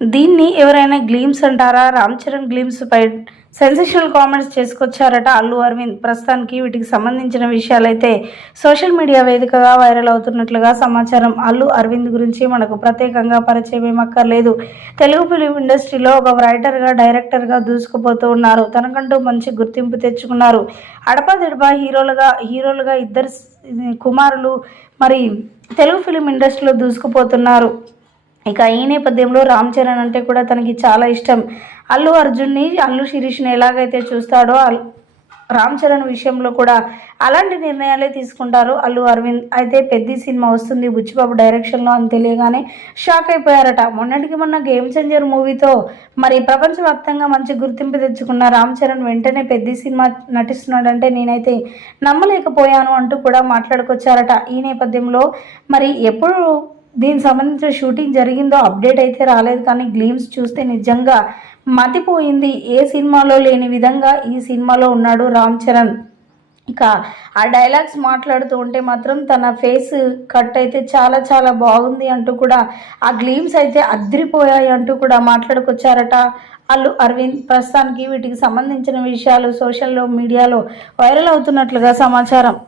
దీన్ని ఎవరైనా గ్లీమ్స్ అంటారా? రామ్ చరణ్ గ్లీమ్స్ పై సెన్సేషనల్ కామెంట్స్ చేసుకొచ్చారట అల్లు అరవింద్. ప్రస్తుతానికి వీటికి సంబంధించిన విషయాలైతే సోషల్ మీడియా వేదికగా వైరల్ అవుతున్నట్లుగా సమాచారం. అల్లు అరవింద్ గురించి మనకు ప్రత్యేకంగా పరిచయం ఏమక్కర్లేదు. తెలుగు ఫిలిం ఇండస్ట్రీలో ఒక రైటర్గా, డైరెక్టర్గా దూసుకుపోతూ ఉన్నారు. తనకంటూ మంచి గుర్తింపు తెచ్చుకున్నారు. అడపాదడపా హీరోలుగా ఇద్దరు కుమారులు మరి తెలుగు ఫిలిం ఇండస్ట్రీలో దూసుకుపోతున్నారు. ఇక ఈ నేపథ్యంలో రామ్ చరణ్ అంటే కూడా తనకి చాలా ఇష్టం. అల్లు అర్జున్ని, అల్లు శిరీష్ని ఎలాగైతే చూస్తాడో రామ్ చరణ్ విషయంలో కూడా అలాంటి నిర్ణయాలే తీసుకుంటారు అల్లు అరవింద్. అయితే పెద్ద సినిమా వస్తుంది బుచ్చిబాబు డైరెక్షన్లో అని తెలియగానే షాక్ అయిపోయారట. మొన్నటికి మొన్న గేమ్ చేంజర్ మూవీతో మరి ప్రపంచవ్యాప్తంగా మంచి గుర్తింపు తెచ్చుకున్న రామ్ చరణ్ వెంటనే పెద్ద సినిమా నటిస్తున్నాడంటే నేనైతే నమ్మలేకపోయాను అంటూ కూడా మాట్లాడుకొచ్చారట. ఈ నేపథ్యంలో మరి ఎప్పుడు దీనికి సంబంధించిన షూటింగ్ జరిగిందో అప్డేట్ అయితే రాలేదు, కానీ గ్లీమ్స్ చూస్తే నిజంగా మతిపోయింది. ఏ సినిమాలో లేని విధంగా ఈ సినిమాలో ఉన్నాడు రామ్ చరణ్. ఇక ఆ డైలాగ్స్ మాట్లాడుతూ ఉంటే మాత్రం తన ఫేస్ కట్ అయితే చాలా చాలా బాగుంది అంటూ కూడా ఆ గ్లీమ్స్ అయితే అద్రిపోయాయి అంటూ కూడా మాట్లాడుకొచ్చారట అల్లు అరవింద్. ప్రస్తుతానికి వీటికి సంబంధించిన విషయాలు సోషల్ మీడియాలో వైరల్ అవుతున్నట్లుగా సమాచారం.